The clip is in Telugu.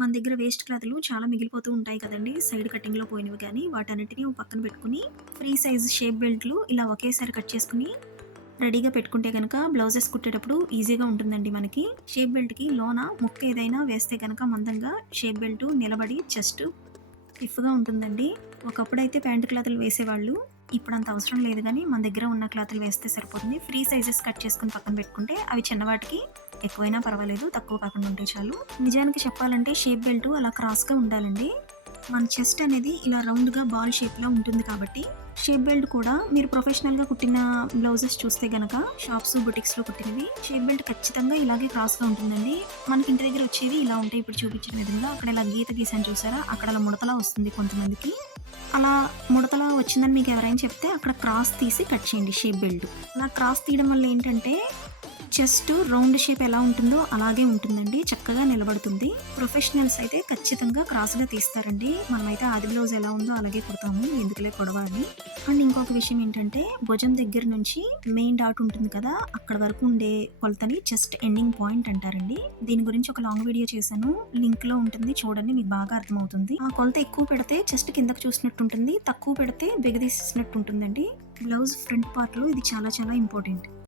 మన దగ్గర వేస్ట్ క్లాత్లు చాలా మిగిలిపోతూ ఉంటాయి కదండి. సైడ్ కటింగ్లో పోయినవి కానీ వాటన్నిటిని పక్కన పెట్టుకుని ఫ్రీ సైజ్ షేప్ బెల్ట్లు ఇలా ఒకేసారి కట్ చేసుకుని రెడీగా పెట్టుకుంటే కనుక బ్లౌజెస్ కుట్టేటప్పుడు ఈజీగా ఉంటుందండి మనకి. షేప్ బెల్ట్కి లోన ముక్క ఏదైనా వేస్తే కనుక మందంగా షేప్ బెల్ట్ నిలబడి చెస్ట్ స్టిఫ్గా ఉంటుందండి. ఒకప్పుడు అయితే ప్యాంట్ క్లాతులు వేసేవాళ్ళు ఇప్పుడు అంత అవసరం లేదు కానీ మన దగ్గర ఉన్న క్లాతులు వేస్తే సరిపోతుంది. ఫ్రీ సైజెస్ కట్ చేసుకుని పక్కన పెట్టుకుంటే అవి చిన్నవాటికి ఎక్కువైనా పర్వాలేదు తక్కువ కాకుండా ఉంటే చాలు. నిజానికి చెప్పాలంటే షేప్ బెల్ట్ అలా క్రాస్గా ఉండాలండి. మన చెస్ట్ అనేది ఇలా రౌండ్గా బాల్ షేప్లో ఉంటుంది కాబట్టి షేప్ బెల్ట్ కూడా మీరు ప్రొఫెషనల్గా కుట్టిన బ్లౌజెస్ చూస్తే గనక షాప్స్ బుటిక్స్లో కుట్టినవి షేప్ బెల్ట్ ఖచ్చితంగా ఇలాగే క్రాస్గా ఉంటుందండి. మనకి ఇంటి దగ్గర వచ్చేవి ఇలా ఉంటాయి. ఇప్పుడు చూపించిన విధంగా అక్కడ ఇలా గీత గీసాను చూసారా? అక్కడ అలా ముడతలా వస్తుంది కొంతమందికి. అలా ముడతలా వచ్చిందని మీకు ఎవరైనా చెప్తే అక్కడ క్రాస్ తీసి కట్ చేయండి షేప్ బెల్ట్ అలా క్రాస్ తీయడం వల్ల ఏంటంటే చెస్ట్ రౌండ్ షేప్ ఎలా ఉంటుందో అలాగే ఉంటుందండి. చక్కగా నిలబడుతుంది. ప్రొఫెషనల్స్ అయితే ఖచ్చితంగా క్రాస్గా తీస్తారండి. మనమైతే ఆది బ్లౌజ్ ఎలా ఉందో అలాగే కుడతాము. ఎందుకులే కొడవాలి అని. అండ్ ఇంకొక విషయం ఏంటంటే భుజం దగ్గర నుంచి మెయిన్ డాట్ ఉంటుంది కదా అక్కడ వరకు ఉండే కొలతని చెస్ట్ ఎండింగ్ పాయింట్ అంటారండి. దీని గురించి ఒక లాంగ్ వీడియో చేశాను. లింక్లో ఉంటుంది. చూడండి మీకు బాగా అర్థమవుతుంది. ఆ కొలత ఎక్కువ పెడితే చెస్ట్ కిందకు చూసినట్టు ఉంటుంది. తక్కువ పెడితే బిగదీసినట్టు ఉంటుందండి. బ్లౌజ్ ఫ్రంట్ పార్ట్లో ఇది చాలా చాలా ఇంపార్టెంట్